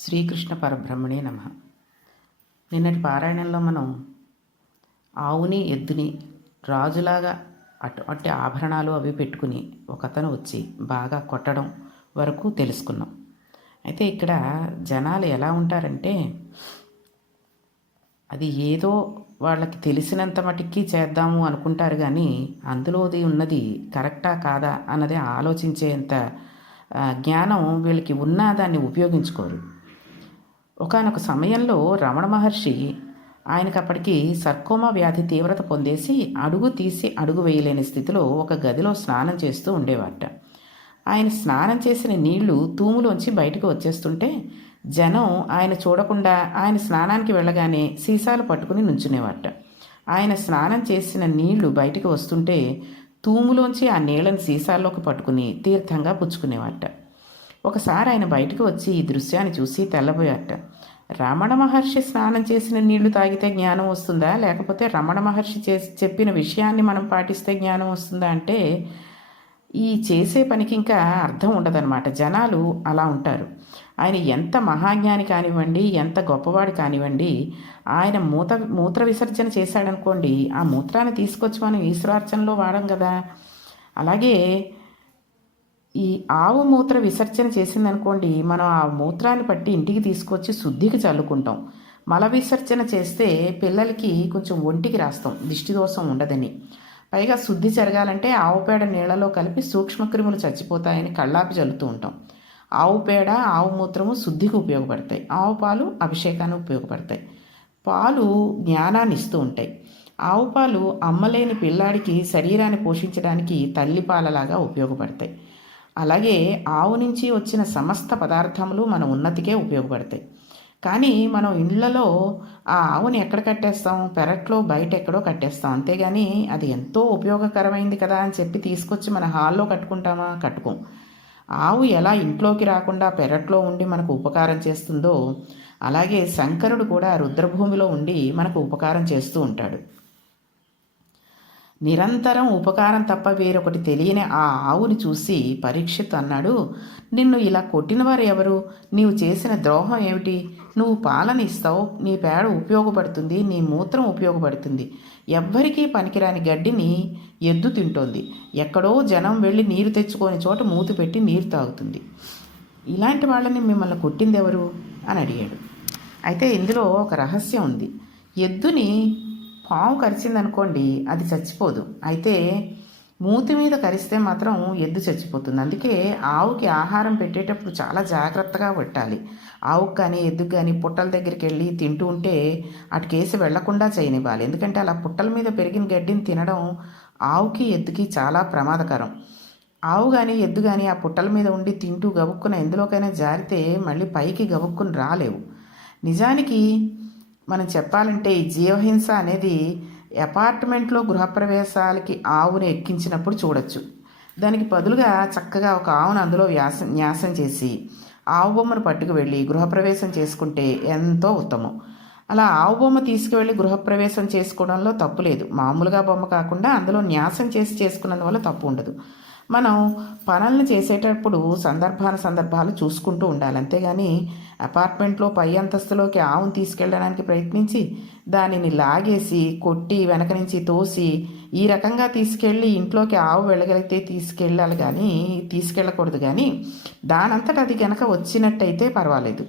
శ్రీకృష్ణ పరబ్రహ్మణే నమ. నిన్నటి పారాయణంలో మనం ఆవుని ఎద్దుని రాజులాగా అటువంటి ఆభరణాలు అవి పెట్టుకుని ఒకతను వచ్చి బాగా కొట్టడం వరకు తెలుసుకున్నాం. అయితే ఇక్కడ జనాలు ఎలా ఉంటారంటే అది ఏదో వాళ్ళకి తెలిసినంత మటుకి చేద్దాము అనుకుంటారు కానీ అందులోది ఉన్నది కరెక్టా కాదా అన్నది ఆలోచించేంత జ్ఞానం వీళ్ళకి ఉన్నా దాన్ని ఉపయోగించుకోరు. ఒకానొక సమయంలో రమణ మహర్షి ఆయనకు అప్పటికి సర్కోమా వ్యాధి తీవ్రత పొందేసి అడుగు తీసి అడుగు వేయలేని స్థితిలో ఒక గదిలో స్నానం చేస్తూ ఉండేవాట. ఆయన స్నానం చేసిన నీళ్ళు తూములోంచి బయటకు వచ్చేస్తుంటే జనం ఆయన చూడకుండా ఆయన స్నానానికి వెళ్ళగానే సీసాలు పట్టుకుని నుంచునేవాట. ఆయన స్నానం చేసిన నీళ్ళు బయటకు వస్తుంటే తూములోంచి ఆ నీళ్ళని సీసాల్లోకి పట్టుకుని తీర్థంగా పుచ్చుకునేవాట. ఒకసారి ఆయన బయటకు వచ్చి ఈ దృశ్యాన్ని చూసి తెల్లబోయాట రమణ మహర్షి స్నానం చేసిన నీళ్ళు తాగితే జ్ఞానం వస్తుందా? లేకపోతే రమణ మహర్షి చేసి చెప్పిన విషయాన్ని మనం పాటిస్తే జ్ఞానం వస్తుందా అంటే ఈ చేసే పనికి ఇంకా అర్థం ఉండదన్నమాట. జనాలు అలా ఉంటారు. ఆయన ఎంత మహాజ్ఞాని కానివ్వండి ఎంత గొప్పవాడు కానివ్వండి ఆయన మూత మూత్ర విసర్జన చేశాడనుకోండి ఆ మూత్రాన్ని తీసుకొచ్చి మనం ఈశ్వరార్చనలో వాడం కదా. అలాగే ఈ ఆవు మూత్ర విసర్జన చేసిందనుకోండి మనం ఆ మూత్రాన్ని పట్టి ఇంటికి తీసుకొచ్చి శుద్ధికి చల్లుకుంటాం. మల విసర్జన చేస్తే పిల్లలకి కొంచెం ఒంటికి రాస్తాం దిష్టి దోషం ఉండదని. పైగా శుద్ధి జరగాలంటే ఆవు పేడ నీళ్ళలో కలిపి సూక్ష్మక్రిములు చచ్చిపోతాయని కళ్ళాపి చల్లుతూ ఉంటాం. ఆవు పేడ ఆవు మూత్రము శుద్ధికి ఉపయోగపడతాయి. ఆవు పాలు అభిషేకానికి ఉపయోగపడతాయి. పాలు జ్ఞానాన్ని ఇస్తూ ఉంటాయి. ఆవు పాలు అమ్మలేని పిల్లాడికి శరీరాన్ని పోషించడానికి తల్లి పాలలాగా ఉపయోగపడతాయి. అలాగే ఆవు నుంచి వచ్చిన సమస్త పదార్థములు మన ఉన్నతికే ఉపయోగపడతాయి. కానీ మనం ఇళ్ళలో ఆ ఆవుని ఎక్కడ కట్టేస్తాం? పెరట్లో బయట ఎక్కడో కట్టేస్తాం. అంతేగాని అది ఎంతో ఉపయోగకరమైంది కదా అని చెప్పి తీసుకొచ్చి మన హాల్లో కట్టుకుంటామా? కట్టుకోం. ఆవు ఎలా ఇంట్లోకి రాకుండా పెరట్లో ఉండి మనకు ఉపకారం చేస్తుందో అలాగే శంకరుడు కూడా రుద్రభూమిలో ఉండి మనకు ఉపకారం చేస్తూ ఉంటాడు. నిరంతరం ఉపకారం తప్ప వేరొకటి తెలియని ఆ ఆవుని చూసి పరీక్షిత్ అన్నాడు. నిన్ను ఇలా కొట్టినవారు ఎవరు? నీవు చేసిన ద్రోహం ఏమిటి? నువ్వు పాలన ఇస్తావు. నీ పేడ ఉపయోగపడుతుంది. నీ మూత్రం ఉపయోగపడుతుంది. ఎవ్వరికీ పనికిరాని గడ్డిని ఎద్దు తింటోంది. ఎక్కడో జనం వెళ్ళి నీరు తెచ్చుకొని చోట మూతి పెట్టి నీరు తాగుతుంది. ఇలాంటి వాళ్ళని మిమ్మల్ని కొట్టింది ఎవరు అని అడిగాడు. అయితే ఇందులో ఒక రహస్యం ఉంది. ఎద్దుని పాము కరిచిందనుకోండి అది చచ్చిపోదు. అయితే మూతి మీద కరిస్తే మాత్రం ఎద్దు చచ్చిపోతుంది. అందుకే ఆవుకి ఆహారం పెట్టేటప్పుడు చాలా జాగ్రత్తగా పెట్టాలి. ఆవుకు కానీ ఎద్దుకు కానీ పుట్టల దగ్గరికి వెళ్ళి తింటూ ఉంటే అటు కేసి వెళ్ళకుండా చేయనివ్వాలి. ఎందుకంటే అలా పుట్టల మీద పెరిగిన గడ్డిని తినడం ఆవుకి ఎద్దుకి చాలా ప్రమాదకరం. ఆవు కానీ ఎద్దు కానీ ఆ పుట్టల మీద ఉండి తింటూ గబుక్కున ఎందులోకైనా జారితే మళ్ళీ పైకి గబుక్కుని రాలేవు. నిజానికి మనం చెప్పాలంటే ఈ జీవహింస అనేది అపార్ట్మెంట్లో గృహప్రవేశాలకి ఆవును ఎక్కించినప్పుడు చూడొచ్చు. దానికి బదులుగా చక్కగా ఒక ఆవును అందులో వ్యాసం న్యాసం చేసి ఆవు బొమ్మను పట్టుకు వెళ్ళి గృహప్రవేశం చేసుకుంటే ఎంతో ఉత్తమం. అలా ఆవు బొమ్మ తీసుకువెళ్ళి గృహప్రవేశం చేసుకోవడంలో తప్పు లేదు. మామూలుగా బొమ్మ కాకుండా అందులో న్యాసం చేసి చేసుకున్నందువల్ల తప్పు ఉండదు. మనం పనులను చేసేటప్పుడు సందర్భాల సందర్భాలు చూసుకుంటూ ఉండాలి. అంతేగాని అపార్ట్మెంట్లో పై అంతస్తులోకి ఆవును తీసుకెళ్ళడానికి ప్రయత్నించి దానిని లాగేసి కొట్టి వెనక నుంచి తోసి ఈ రకంగా తీసుకెళ్ళి ఇంట్లోకి ఆవు వెళ్ళగలిగితే తీసుకెళ్ళాలి కానీ తీసుకెళ్ళకూడదు కానీ దానంతట అది కనుక వచ్చినట్టయితే పర్వాలేదు.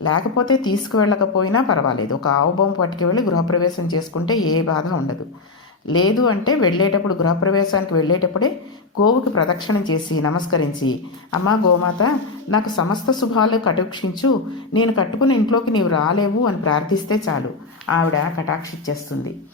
లేకపోతే తీసుకువెళ్ళకపోయినా పర్వాలేదు. ఒక ఆవు బొమ్మ పట్టుకు వెళ్ళి గృహప్రవేశం చేసుకుంటే ఏ బాధ ఉండదు. లేదు అంటే వెళ్ళేటప్పుడు గృహప్రవేశానికి వెళ్ళేటప్పుడే గోవుకి ప్రదక్షిణం చేసి నమస్కరించి అమ్మా గోమాత నాకు సమస్త శుభాలు కటాక్షించు. నేను కట్టుకున్న ఇంట్లోకి నీవు రాలేవు అని ప్రార్థిస్తే చాలు. ఆవిడ కటాక్షిచ్చేస్తుంది.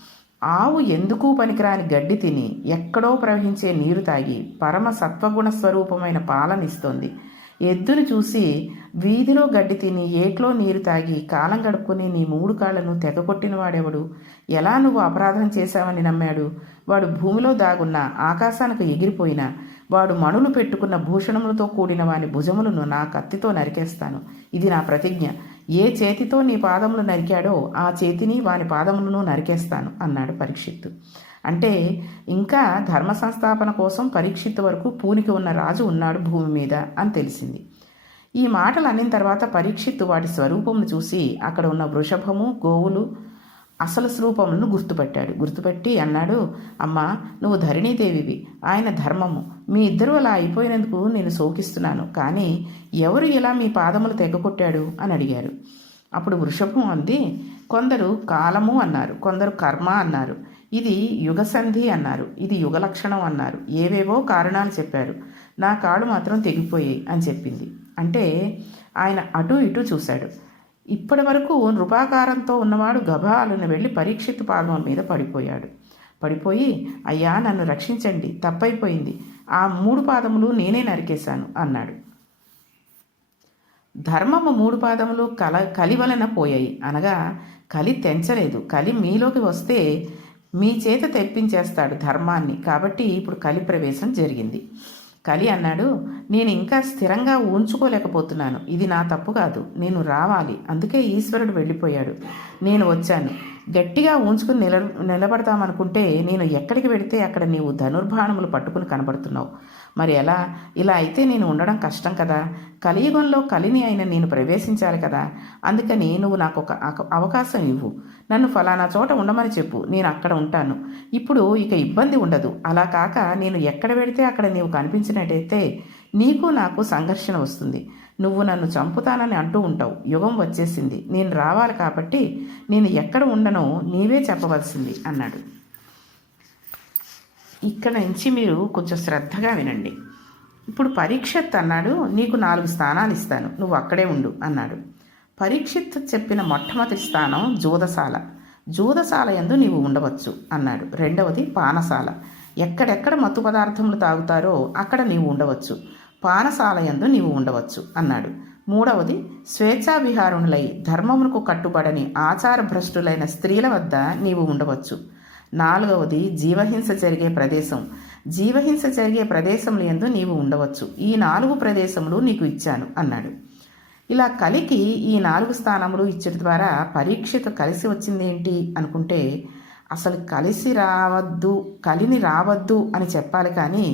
ఆవు ఎందుకు పనికిరాని గడ్డి తిని ఎక్కడో ప్రవహించే నీరు తాగి పరమ సత్వగుణ స్వరూపమైన పాలనిస్తోంది. ఎద్దును చూసి వీధిలో గడ్డి తిని ఏట్లో నీరు తాగి కాలం గడుపుకుని నీ మూడు కాళ్ళను తెగకొట్టిన వాడెవడు? ఎలా నువ్వు అపరాధం చేశావని నమ్మాడు? వాడు భూమిలో దాగున్న ఆకాశానికి ఎగిరిపోయినా వాడు మణులు పెట్టుకున్న భూషణములతో కూడిన వాని భుజములను నా కత్తితో నరికేస్తాను. ఇది నా ప్రతిజ్ఞ. ఏ చేతితో నీ పాదములు నరికాడో ఆ చేతిని వాని పాదములను నరికేస్తాను అన్నాడు పరీక్షిత్తు. అంటే ఇంకా ధర్మ సంస్థాపన కోసం పరీక్షిత్తు వరకు పూనికి ఉన్న రాజు ఉన్నాడు భూమి మీద అని తెలిసింది. ఈ మాటలు అన్నిన తర్వాత పరీక్షిత్తు వాటి స్వరూపమును చూసి అక్కడ ఉన్న వృషభము గోవులు అసలు స్వరూపములను గుర్తుపట్టాడు. గుర్తుపట్టి అన్నాడు అమ్మా నువ్వు ధరణీదేవివి. ఆయన ధర్మము. మీ ఇద్దరు అలా అయిపోయినందుకు నేను శోకిస్తున్నాను. కానీ ఎవరు ఇలా మీ పాదములు తెగకొట్టాడు? అని అడిగారు. అప్పుడు వృషభం అంది కొందరు కాలము అన్నారు కొందరు కర్మ అన్నారు. ఇది యుగసంధి అన్నారు ఇది యుగ లక్షణం అన్నారు. ఏవేవో కారణాలు చెప్పారు. నా కాళ్ళు మాత్రం తెగిపోయాయి అని చెప్పింది. అంటే ఆయన అటు ఇటు చూశాడు. ఇప్పటి వరకు నృపాకారంతో ఉన్నవాడు గభాలను వెళ్ళి పరీక్షిత్ పాదం మీద పడిపోయాడు. పడిపోయి అయ్యా నన్ను రక్షించండి తప్పైపోయింది. ఆ మూడు పాదములు నేనే నరికేశాను అన్నాడు. ధర్మము మూడు పాదములు కల కలి వలన పోయాయి. అనగా కలి తెంచలేదు. కలి మీలోకి వస్తే మీ చేత తెప్పించేస్తాడు ధర్మాన్ని. కాబట్టి ఇప్పుడు కలి ప్రవేశం జరిగింది. కలి అన్నాడు నేను ఇంకా స్థిరంగా ఉంచుకోలేకపోతున్నాను ఇది నా తప్పు కాదు. నేను రావాలి. అందుకే ఈశ్వరుడు వెళ్ళిపోయాడు. నేను వచ్చాను. గట్టిగా ఉంచుకుని నిల నిలబడతామనుకుంటే నేను ఎక్కడికి వెడితే అక్కడ నీవు ధనుర్బాణములు పట్టుకుని కనబడుతున్నావు. మరి ఎలా? ఇలా అయితే నేను ఉండడం కష్టం కదా. కలియుగంలో కలిని అయిన నేను ప్రవేశించాలి కదా. అందుకని నువ్వు నాకు ఒక అవకాశం ఇవ్వు. నన్ను ఫలానా చోట ఉండమని చెప్పు. నేను అక్కడ ఉంటాను. ఇప్పుడు ఇక ఇబ్బంది ఉండదు. అలా కాక నేను ఎక్కడ పెడితే అక్కడ నీవు కనిపించినట్టయితే నీకు నాకు సంఘర్షణ వస్తుంది. నువ్వు నన్ను చంపుతానని అంటూ ఉంటావు. యుగం వచ్చేసింది. నేను రావాలి కాబట్టి నేను ఎక్కడ ఉండనో నీవే చెప్పవలసింది అన్నాడు. ఇక్కడ నుంచి మీరు కొంచెం శ్రద్ధగా వినండి. ఇప్పుడు పరీక్షత్ అన్నాడు నీకు నాలుగు స్థానాలు ఇస్తాను. నువ్వు అక్కడే ఉండు అన్నాడు. పరీక్షిత్ చెప్పిన మొట్టమొదటి స్థానం జూదశాల. జూదశాల ఎందు నీవు ఉండవచ్చు అన్నాడు. రెండవది పానశాల. ఎక్కడెక్కడ మత్తు పదార్థములు తాగుతారో అక్కడ నీవు ఉండవచ్చు. పానశాలయందు నీవు ఉండవచ్చు అన్నాడు. మూడవది స్వేచ్ఛా విహారుణులై ధర్మమునకు కట్టుబడని ఆచార భ్రష్టులైన స్త్రీల వద్ద నీవు ఉండవచ్చు. నాలుగవది జీవహింస జరిగే ప్రదేశం. జీవహింస జరిగే ప్రదేశములు ఎందు నీవు ఉండవచ్చు. ఈ నాలుగు ప్రదేశములు నీకు ఇచ్చాను అన్నాడు. ఇలా కలికి ఈ నాలుగు స్థానములు ఇచ్చడం ద్వారా పరీక్షకు కలిసి వచ్చిందేంటి అనుకుంటే అసలు కలిసి రావద్దు కలిని రావద్దు అని చెప్పాలి కానీ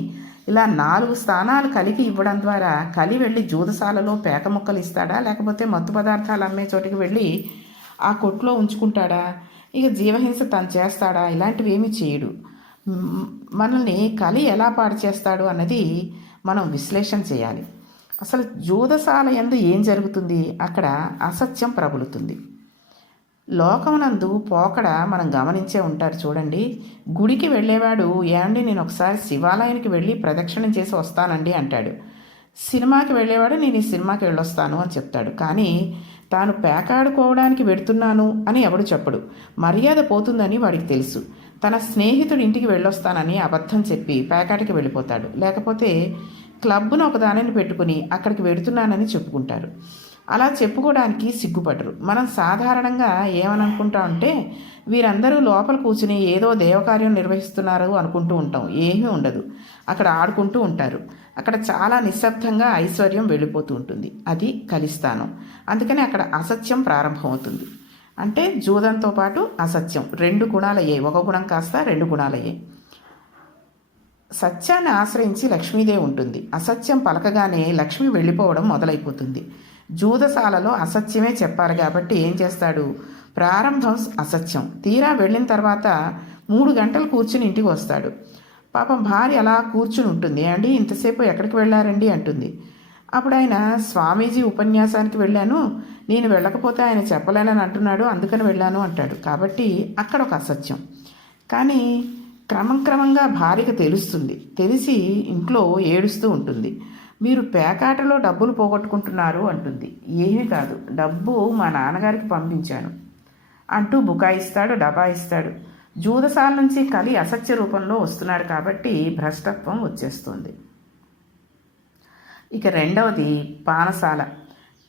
ఇలా నాలుగు స్థానాలు కలిగి ఇవ్వడం ద్వారా కలి వెళ్ళి జూదశాలలో పేక ముక్కలు ఇస్తాడా? లేకపోతే మత్తు పదార్థాలు అమ్మే చోటికి వెళ్ళి ఆ కొట్లో ఉంచుకుంటాడా? ఇక జీవహింస తను చేస్తాడా? ఇలాంటివి ఏమి చేయడు. మనల్ని కలి ఎలా పాడు చేస్తాడు అన్నది మనం విశ్లేషణ చేయాలి. అసలు జూదశాల ఎందు ఏం జరుగుతుంది? అక్కడ అసత్యం ప్రబలుతుంది. లోకమునందు పోకడ మనం గమనించే ఉంటారు చూడండి. గుడికి వెళ్ళేవాడు ఏమండి నేను ఒకసారి శివాలయానికి వెళ్ళి ప్రదక్షిణం చేసి వస్తానండి అంటాడు. సినిమాకి వెళ్ళేవాడు నేను ఈ సినిమాకి వెళ్ళొస్తాను అని చెప్తాడు. కానీ తాను పేకాడుకోవడానికి వెడుతున్నాను అని ఎవడు చెప్పడు. మర్యాద పోతుందని వాడికి తెలుసు. తన స్నేహితుడి ఇంటికి వెళ్ళొస్తానని అబద్ధం చెప్పి పేకాటికి వెళ్ళిపోతాడు. లేకపోతే క్లబ్ను ఒకదానిని పెట్టుకుని అక్కడికి వెడుతున్నానని చెప్పుకుంటారు. అలా చెప్పుకోవడానికి సిగ్గుపడరు. మనం సాధారణంగా ఏమనుకుంటా ఉంటే వీరందరూ లోపల కూర్చుని ఏదో దేవకార్యం నిర్వహిస్తున్నారు అనుకుంటూ ఉంటాం. ఏమీ ఉండదు. అక్కడ ఆడుకుంటూ ఉంటారు. అక్కడ చాలా నిశ్శబ్దంగా ఐశ్వర్యం వెళ్ళిపోతూ ఉంటుంది. అది కలిస్తాను. అందుకని అక్కడ అసత్యం ప్రారంభమవుతుంది. అంటే జూదంతో పాటు అసత్యం. రెండు గుణాలయ్యాయి ఒక గుణం కాస్త రెండు గుణాలయ్యాయి సత్యాన్ని ఆశ్రయించి లక్ష్మీదే ఉంటుంది. అసత్యం పలకగానే లక్ష్మి వెళ్ళిపోవడం మొదలైపోతుంది. జూదశాలలో అసత్యమే చెప్పాలి కాబట్టి ఏం చేస్తాడు? ప్రారంభం అసత్యం. తీరా వెళ్ళిన తర్వాత మూడు గంటలు కూర్చుని ఇంటికి వస్తాడు. పాపం భార్య అలా కూర్చుని ఉంటుంది. అండి ఇంతసేపు ఎక్కడికి వెళ్ళారండి? అంటుంది. అప్పుడు ఆయన స్వామీజీ ఉపన్యాసానికి వెళ్ళాను. నేను వెళ్ళకపోతే ఆయన చెప్పలేనని అంటున్నాడు. అందుకని వెళ్ళాను అంటాడు. కాబట్టి అక్కడ ఒక అసత్యం. కానీ క్రమం క్రమంగా భార్యకు తెలుస్తుంది. తెలిసి ఇంట్లో ఏడుస్తూ ఉంటుంది. మీరు పేకాటలో డబ్బులు పోగొట్టుకుంటున్నారు అంటుంది. ఏమీ కాదు డబ్బు మా నాన్నగారికి పంపించాను. అంటూ బుకాయిస్తాడు డబాయిస్తాడు జూదశాల నుంచి కలి అసత్య రూపంలో వస్తున్నాడు కాబట్టి భ్రష్టత్వం వచ్చేస్తుంది. ఇక రెండవది పానశాల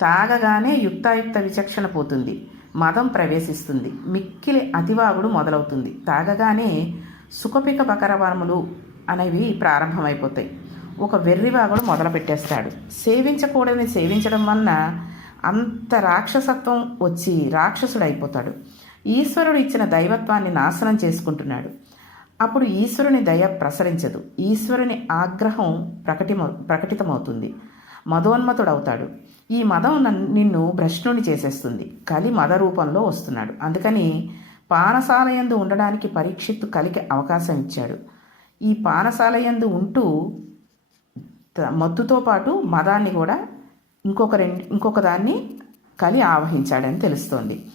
తాగగానే యుక్తాయుక్త విచక్షణ పోతుంది. మదం ప్రవేశిస్తుంది. మిక్కిలి అతివాగుడు మొదలవుతుంది. తాగగానే సుఖపిక బకరవర్ములు అనేవి ప్రారంభమైపోతాయి. ఒక వెర్రివాగుడు మొదలుపెట్టేస్తాడు. సేవించకూడని సేవించడం వలన అంత రాక్షసత్వం వచ్చి రాక్షసుడు అయిపోతాడు ఈశ్వరుడు ఇచ్చిన దైవత్వాన్ని నాశనం చేసుకుంటున్నాడు. అప్పుడు ఈశ్వరుని దయ ప్రసరించదు. ఈశ్వరుని ఆగ్రహం ప్రకటి ప్రకటితమవుతుంది. మదోన్మతుడవుతాడు. ఈ మదం నన్- నిన్ను భ్రష్ణుని చేసేస్తుంది. కలి మద రూపంలో వస్తున్నాడు. అందుకని పానసాలయందు ఉండడానికి పరీక్షిత్తు కలికి అవకాశం ఇచ్చాడు. ఈ పానసాలయందు ఉంటూ మత్తుతో పాటు మదాన్ని కూడా ఇంకొక రెండు ఇంకొక దాన్ని కలి ఆవహించాడని తెలుస్తోంది.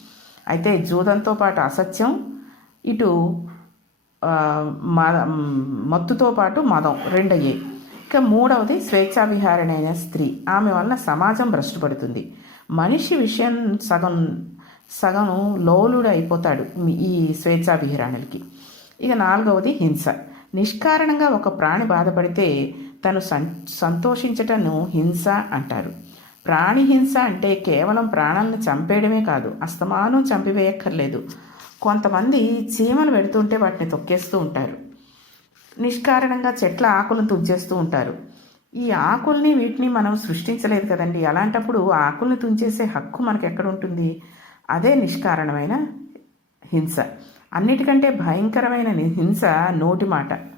అయితే జూదంతో పాటు అసత్యం ఇటు మద మత్తుతో పాటు మదం రెండయ్యాయి. ఇక మూడవది స్వేచ్ఛా విహారణైన స్త్రీ. ఆమె వలన సమాజం భ్రష్టుపడుతుంది. మనిషి విషయం సగం సగం లోలుడు అయిపోతాడు ఈ స్వేచ్ఛా విహరణలకి. ఇక నాలుగవది హింస. నిష్కారణంగా ఒక ప్రాణి బాధపడితే తను సం సంతోషించటను హింస అంటారు. ప్రాణి హింస అంటే కేవలం ప్రాణాలను చంపేయడమే కాదు అస్తమానం చంపివేయక్కర్లేదు. కొంతమంది చీమలు పెడుతుంటే వాటిని తొక్కేస్తూ ఉంటారు. నిష్కారణంగా చెట్ల ఆకులను తుంచేస్తూ ఉంటారు. ఈ ఆకుల్ని వీటిని మనం సృష్టించలేదు కదండి. అలాంటప్పుడు ఆకుల్ని తుంచేసే హక్కు మనకు ఎక్కడ ఉంటుంది అదే నిష్కారణమైన హింస. అన్నిటికంటే భయంకరమైన హింస నోటి మాట.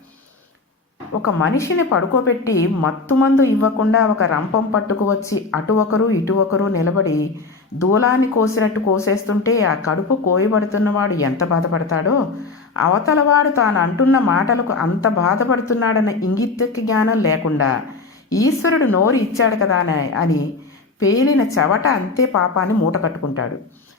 ఒక మనిషిని పడుకోబెట్టి మత్తుమందు ఇవ్వకుండా ఒక రంపం పట్టుకు వచ్చి అటు ఒకరు ఇటు ఒకరు నిలబడి దూలాన్ని కోసినట్టు కోసేస్తుంటే ఆ కడుపు కోయబడుతున్నవాడు ఎంత బాధపడతాడో? అవతలవాడు తాను అంటున్న మాటలకు అంత బాధపడుతున్నాడన్న ఇంగిత జ్ఞానం లేకుండా ఈశ్వరుడు నోరు ఇచ్చాడు కదా అని పేలిన చెవట అంతే పాపాన్ని మూట కట్టుకుంటాడు.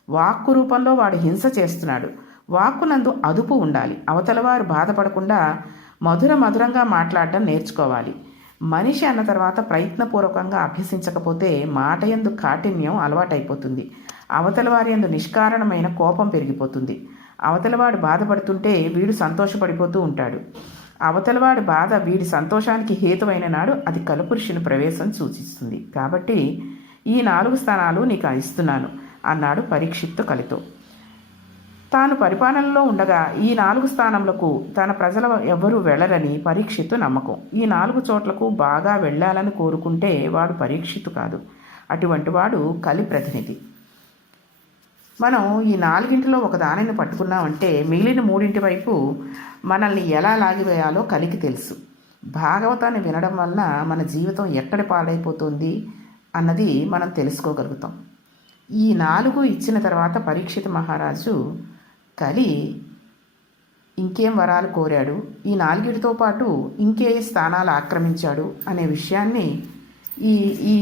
వాక్కు రూపంలో వాడు హింస చేస్తున్నాడు. వాక్కునందు అదుపు ఉండాలి. అవతలవారు బాధపడకుండా మధుర మధురంగా మాట్లాడడం నేర్చుకోవాలి. మనిషి అన్న తర్వాత ప్రయత్నపూర్వకంగా అభ్యసించకపోతే మాట ఎందు కాఠిన్యం అలవాటైపోతుంది. అవతలవారి ఎందు నిష్కారణమైన కోపం పెరిగిపోతుంది. అవతలవాడు బాధపడుతుంటే వీడు సంతోషపడిపోతూ ఉంటాడు. అవతలవాడి బాధ వీడి సంతోషానికి హేతువైన నాడు అది కలుపురుషుని ప్రవేశం సూచిస్తుంది. కాబట్టి ఈ నాలుగు స్థానాలు నీకు ఇస్తున్నాను. అన్నాడు పరీక్షిత్తు కలితో. తాను పరిపాలనలో ఉండగా ఈ నాలుగు స్థానములకు తన ప్రజల ఎవ్వరూ వెళ్ళరని పరీక్షిత్తు నమ్మకం. ఈ నాలుగు చోట్లకు బాగా వెళ్ళాలని కోరుకుంటే వాడు పరీక్షిత్తు కాదు. అటువంటి వాడు కలి ప్రతినిధి. మనం ఈ నాలుగింటిలో ఒక దానిని పట్టుకున్నామంటే మిగిలిన మూడింటి వైపు మనల్ని ఎలా లాగివేయాలో కలికి తెలుసు. భాగవతాన్ని వినడం వలన మన జీవితం ఎక్కడ పాడైపోతుంది అన్నది మనం తెలుసుకోగలుగుతాం. ఈ నాలుగు ఇచ్చిన తర్వాత పరీక్షిత మహారాజు కలి ఇంకేం వరాలు కోరాడు? ఈ నాలుగిటితో పాటు ఇంకే స్థానాలు ఆక్రమించాడు అనే విషయాన్ని ఈ ఈ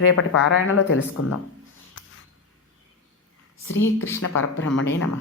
రేపటి పారాయణలో తెలుసుకుందాం. శ్రీకృష్ణ పరబ్రహ్మణే నమ.